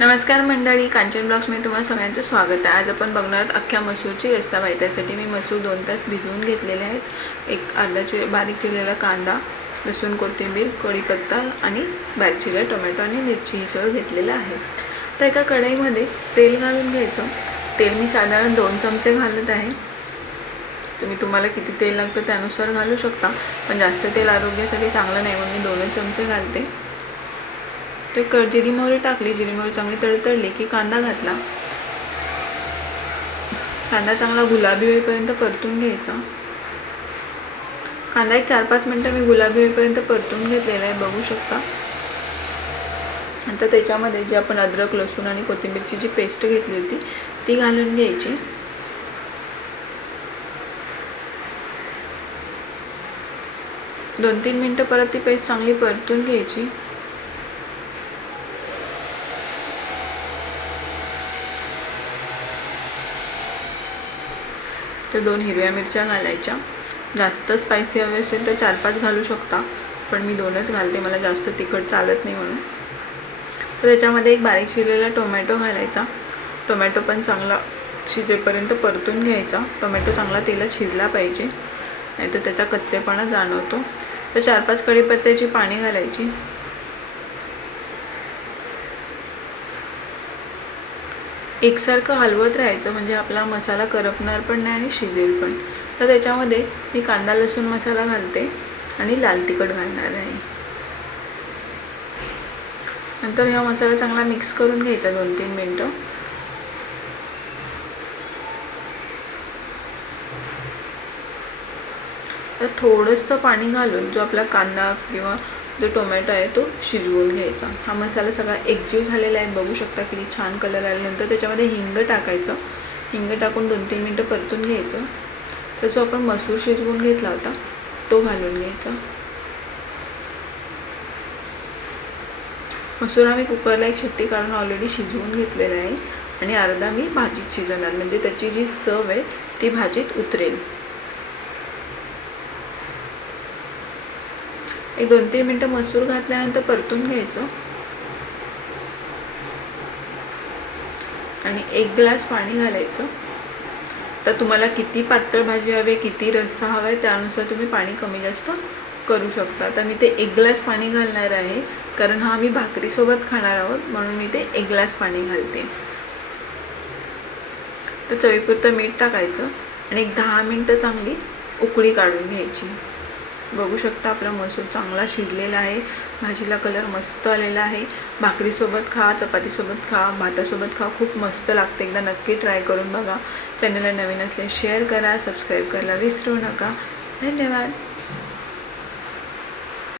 नमस्कार मंडळी कांचन ब्लॉग्समध्ये तुम्हाला सगळ्यांचं स्वागत आहे. आज आपण बघणार आहोत अख्ख्या मसूरची रस्सा बाई त्यासाठी मी मसूर दोन तास भिजवून घेतलेले आहेत. एक अर्धा चि बारीक चिरलेला कांदा लसूण कोथिंबीर कढीपत्ता आणि बारीक चिरलेला टोमॅटो आणि मिरची हे सगळं घेतलेलं आहे. तर एका कढईमध्ये तेल घालून घ्यायचं. तेल मी साधारण दोन चमचे घालत आहे. तुम्ही तुम्हाला किती तेल लागतं त्यानुसार घालू शकता. पण जास्त तेल आरोग्यासाठी चांगलं नाही म्हणून मी दोनच चमचे घालते. ते क जिरी मोहरी टाकली जिरी मोहरी चांगली तडतडली की कांदा घातला. कांदा चांगला गुलाबी होईपर्यंत परतून घ्यायचा. कांदा एक चार पाच मिनटं मी गुलाबी होईपर्यंत परतून घेतलेला आहे बघू शकता. नंतर त्याच्यामध्ये जी आपण अद्रक लसूण आणि कोथिंबीरची जी पेस्ट घेतली होती ती घालून घ्यायची. दोन तीन मिनटं परत ती पेस्ट चांगली परतून घ्यायची. तर दोन हिरव्या मिरच्या घालायच्या. जास्त स्पायसी हवे असेल तर चार पाच घालू शकता. पण मी दोनच घालते मला जास्त तिखट चालत नाही म्हणून. तर त्याच्यामध्ये एक बारीक शिरलेला टोमॅटो घालायचा. टोमॅटो पण चांगला शिजेपर्यंत परतून घ्यायचा. टोमॅटो चांगला तेलात शिजला पाहिजे. नाहीतर त्याचा कच्चेपणा जाणवतो. तर चार पाच कढीपत्त्याची पाणी घालायची. एकसारखं हलवत राहायचं म्हणजे आपला मसाला करपणार पण नाही आणि शिजेल पण. तर त्याच्यामध्ये मी कांदा लसूण मसाला घालते आणि लाल तिखट घालणार आहे. नंतर हा मसाला चांगला मिक्स करून घ्यायचा दोन तीन मिनटं. तर थोडंसं पाणी घालून जो आपला कांदा किंवा जो टोमॅटो आहे तो शिजवून घ्यायचा. हा मसाला सगळा एकजीव झालेला आहे. बघू शकता किती छान कलर आल्यानंतर त्याच्यामध्ये हिंग टाकायचं. हिंग टाकून दोन तीन मिनटं परतून घ्यायचं. तर जो आपण मसूर शिजवून घेतला होता तो घालून घ्यायचा. मसूर आम्ही कुकरला एक शिट्टी काढून ऑलरेडी शिजवून घेतलेला आहे. आणि अर्धा मी भाजीत शिजवणार. म्हणजे त्याची जी चव आहे ती भाजीत उतरेल. एक दोन तीन मिनटं मसूर घातल्यानंतर परतून घ्यायचं. आणि एक ग्लास पाणी घालायचं. तर तुम्हाला किती पातळ भाजी हवी किती रस्सा हवा आहे त्यानुसार तुम्ही पाणी कमी जास्त करू शकता. तर मी ते एक ग्लास पाणी घालणार आहे कारण हा आम्ही भाकरीसोबत खाणार आहोत म्हणून मी ते एक ग्लास पाणी घालते. तर चवीपुरतं मीठ टाकायचं आणि एक दहा मिनटं चांगली उकळी काढून घ्यायची. बघू शकता आपला मसूर चांगला शिजलेला आहे. भाजीला कलर मस्त आलेला आहे. भाकरीसोबत खा चपातीसोबत खा भातासोबत खा. खूप मस्त लागते. एकदा नक्की ट्राय करून बघा. चॅनलला नवीन असले शेअर करा सबस्क्राईब करायला विसरू नका. धन्यवाद.